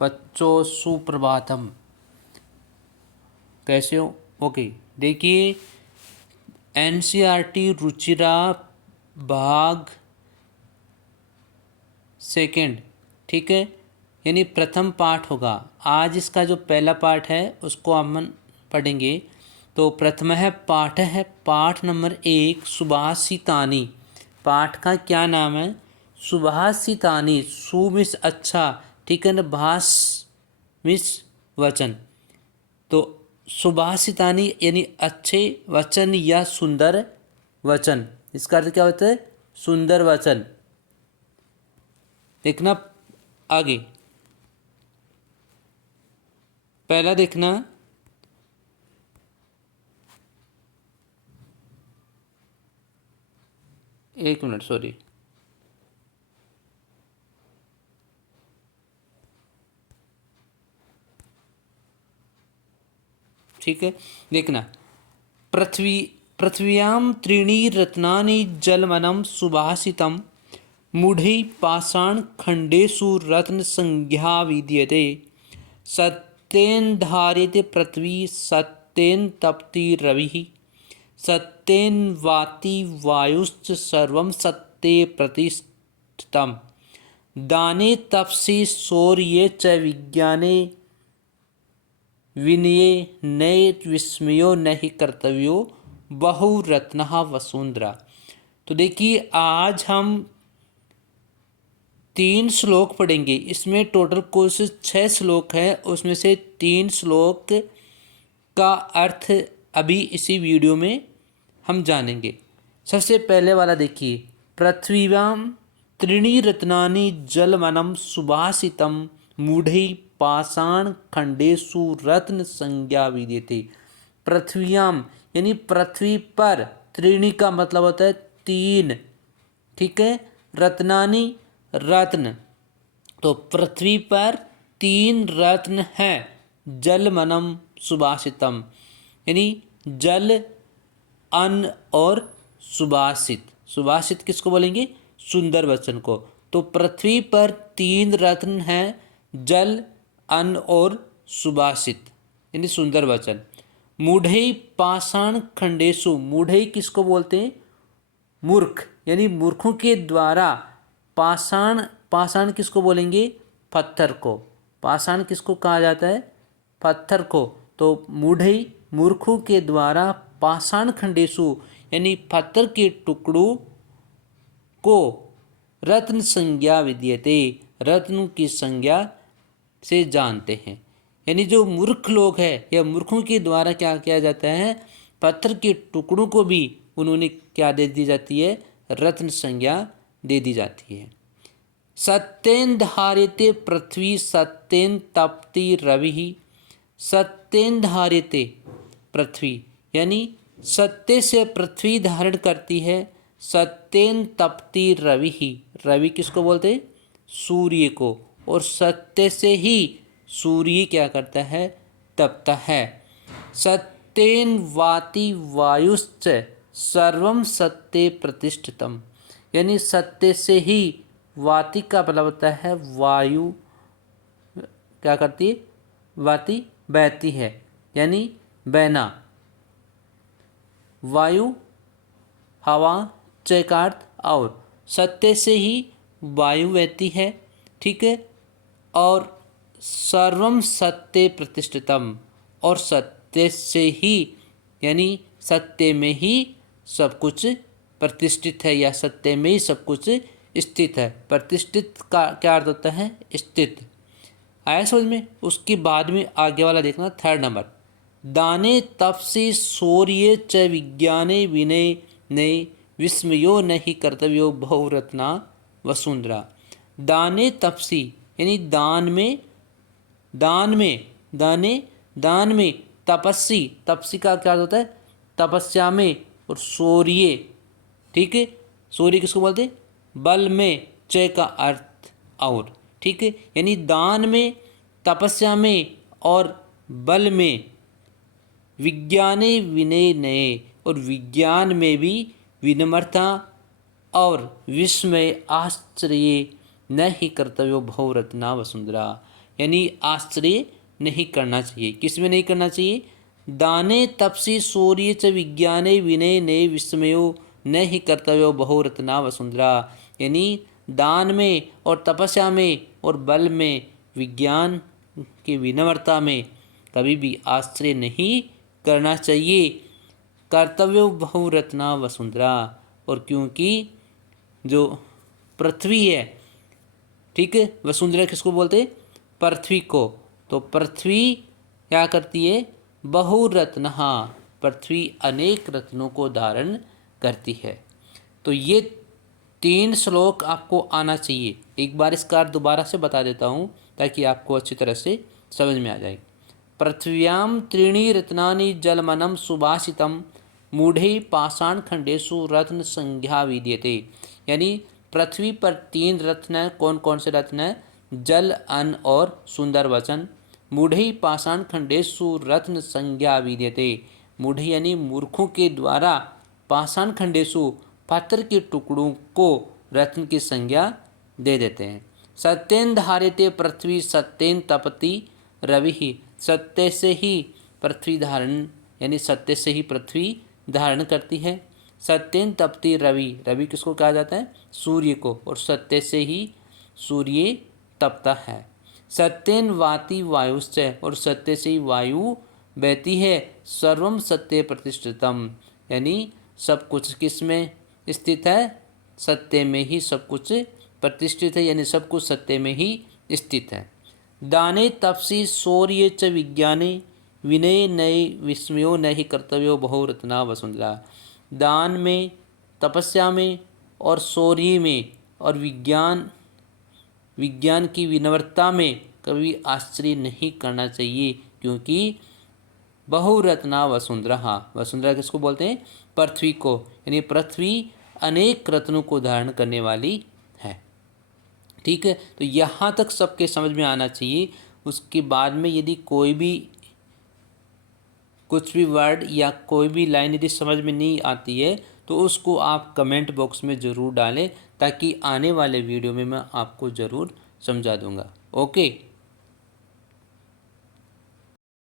बच्चों सुप्रभातम, कैसे हो? ओके, देखिए एनसीईआरटी रुचिरा भाग सेकंड, ठीक है, यानी प्रथम पाठ होगा आज। इसका जो पहला पाठ है उसको हम पढ़ेंगे। तो प्रथम है पाठ नंबर 1 सुभाषितानी। पाठ का क्या नाम है? सुभाषितानी। सु मिस अच्छा, ठीक है ना, भाष मिस वचन। तो सुभाषितानी यानी अच्छे वचन या सुंदर वचन। इसका अर्थ क्या होता है? सुंदर वचन। देखना आगे, पहला देखना, एक मिनट सॉरी, ठीक है, देखना। पृथ्व्यां त्रीणि रत्नानि जलमनं सुभाषितं मूढ़ै पाषाण खंडेषु रत्न संज्ञा विद्यते। सत्येन धार्यते पृथ्वी, सत्येन तपति रविः, सत्येन वाति वायुश्च सर्वं सत्ये प्रतिष्ठितम्। दाने तपसि शौर्ये च विज्ञाने विनये नये विस्मयो नहि कर्तव्यो बहुरत्नः वसुंधरा। तो देखिए आज हम 3 श्लोक पढ़ेंगे। इसमें टोटल कुल 6 श्लोक हैं, उसमें से 3 श्लोक का अर्थ अभी इसी वीडियो में हम जानेंगे। सबसे पहले वाला देखिए, पृथ्वीवां त्रीणि रत्नानि जलमनं सुभाषितं मूढ़ै पाषाण खंडेषु रत्न संज्ञा विद्यते। पृथ्व्याम यानी पृथ्वी पर, त्रीणि का मतलब होता है 3, ठीक है, रत्नानि रत्न, तो पृथ्वी पर 3 रत्न हैं। जलमनम सुभाषितम यानी जल, अन्न और सुभाषित। सुभाषित किसको बोलेंगे? सुंदर वचन को। तो पृथ्वी पर 3 रत्न हैं, जल, अन्न और सुभाषित यानी सुंदर वचन। मूढ़ै पाषाण खंडेषु, मूढ़ै किसको बोलते हैं? मूर्ख, यानी मूर्खों के द्वारा। पाषाण, पाषाण किसको बोलेंगे? पत्थर को। पाषाण किसको कहा जाता है? पत्थर को। तो मूढ़ै मूर्खों के द्वारा पाषाण खंडेषु यानी पत्थर के टुकड़ों को रत्न संज्ञा विद्यते, रत्न की संज्ञा से जानते हैं। यानी जो मूर्ख लोग हैं या मूर्खों के द्वारा क्या किया जाता है? पत्थर के टुकड़ों को भी उन्होंने क्या दे दी जाती है? रत्न संज्ञा दे दी जाती है। सत्येन धार्यते पृथ्वी, सत्येन तपति रविः, सत्येन धार्यते पृथ्वी यानी सत्य से पृथ्वी धारण करती है। सत्येन तपति रविः, रवि किसको बोलते हैं? सूर्य को। और सत्य से ही सूर्य क्या करता है? तपता है। सत्येन वाति वायुश्च सर्वं सत्ये प्रतिष्ठितम्, यानी सत्य से ही वाति का मतलब होता है वायु क्या करती है? वाति बहती है, यानी बहना। वायु हवा, च का अर्थ और, सत्य से ही वायु बहती है, ठीक है। और सर्वम सत्य प्रतिष्ठितम, और सत्य से ही यानी सत्य में ही सब कुछ प्रतिष्ठित है, या सत्य में ही सब कुछ स्थित है। प्रतिष्ठित का क्या अर्थ होता है? स्थित। आया समझ में? उसके बाद में आगे वाला देखना, थर्ड नंबर। दाने तपसि शौर्ये च विज्ञाने विनय ने विस्मयो नहीं कर्तव्यो बहुरत्ना वसुंधरा। दाने तपसि यानी दान में, दान में, दाने दान में, तपस्वी, तपस्वी का क्या अर्थ होता है? तपस्या में। और शौर्य, ठीक है, शौर्य किसको बोलते हैं? बल में, च का अर्थ और, ठीक है, यानी दान में, तपस्या में और बल में। विज्ञाने विनय नये, और विज्ञान में भी विनम्रता और विस्मय आश्चर्य न ही कर्तव्यो बहुरत्ना वसुंधरा, यानी आश्चर्य नहीं करना चाहिए। किस में नहीं करना चाहिए? दाने तपसी शौर्य च विज्ञाने विनय ने विस्मयो न ही कर्तव्यो बहुरत्ना वसुंधरा। यानी दान में और तपस्या में और बल में, विज्ञान की विनम्रता में कभी भी आश्चर्य नहीं करना चाहिए। कर्तव्यो बहुरत्ना वसुंधरा। और क्योंकि जो पृथ्वी है, ठीक है, वसुंधरा किसको बोलते? पृथ्वी को। तो पृथ्वी क्या करती है? बहुरत्नहा, पृथ्वी अनेक रत्नों को धारण करती है। तो ये 3 श्लोक आपको आना चाहिए। एक बार इसका अर्थ दोबारा से बता देता हूँ ताकि आपको अच्छी तरह से समझ में आ जाए। पृथ्व्याम त्रीणि रत्नानि जलमनम सुभाषितम मूढ़े पाषाण खंडेशु रत्न संज्ञा विद्यते। यानी पृथ्वी पर 3 रत्न हैं। कौन कौन से रत्न हैं? जल, अन्न और सुंदर वचन। मूढ़े पाषाण खंडेशु रत्न संज्ञा विद्यते। मूढ़ यानी मूर्खों के द्वारा, पाषाण खंडेशु पत्थर के टुकड़ों को रत्न की संज्ञा दे देते हैं। सत्येन धार्यते पृथ्वी सत्येन तपति रवि। सत्य से ही पृथ्वी धारण, यानी सत्य से ही पृथ्वी धारण करती है। सत्येन तपति रवि, रवि किसको कहा जाता है? सूर्य को। और सत्य से ही सूर्य तपता है। सत्येन वाति वायुश्च, और सत्य से ही वायु बहती है। सर्वम सत्य प्रतिष्ठितम, यानी सब कुछ किस में स्थित है? सत्य में ही सब कुछ प्रतिष्ठित है, यानी सब कुछ सत्य में ही स्थित है। दाने तपसी शौर्य च विज्ञाने विनय नय विस्मयो न ही कर्तव्यो बहुरत्ना वसुंधरा। दान में, तपस्या में और शौर्य में और विज्ञान की विनम्रता में कभी आश्चर्य नहीं करना चाहिए, क्योंकि बहुरत्ना वसुंधरा, वसुंधरा किसको बोलते हैं? पृथ्वी को। यानी पृथ्वी अनेक रत्नों को धारण करने वाली है। ठीक है, तो यहाँ तक सबके समझ में आना चाहिए। उसके बाद में यदि कोई भी कुछ भी वर्ड या कोई भी लाइन यदि समझ में नहीं आती है तो उसको आप कमेंट बॉक्स में ज़रूर डालें, ताकि आने वाले वीडियो में मैं आपको ज़रूर समझा दूंगा। ओके।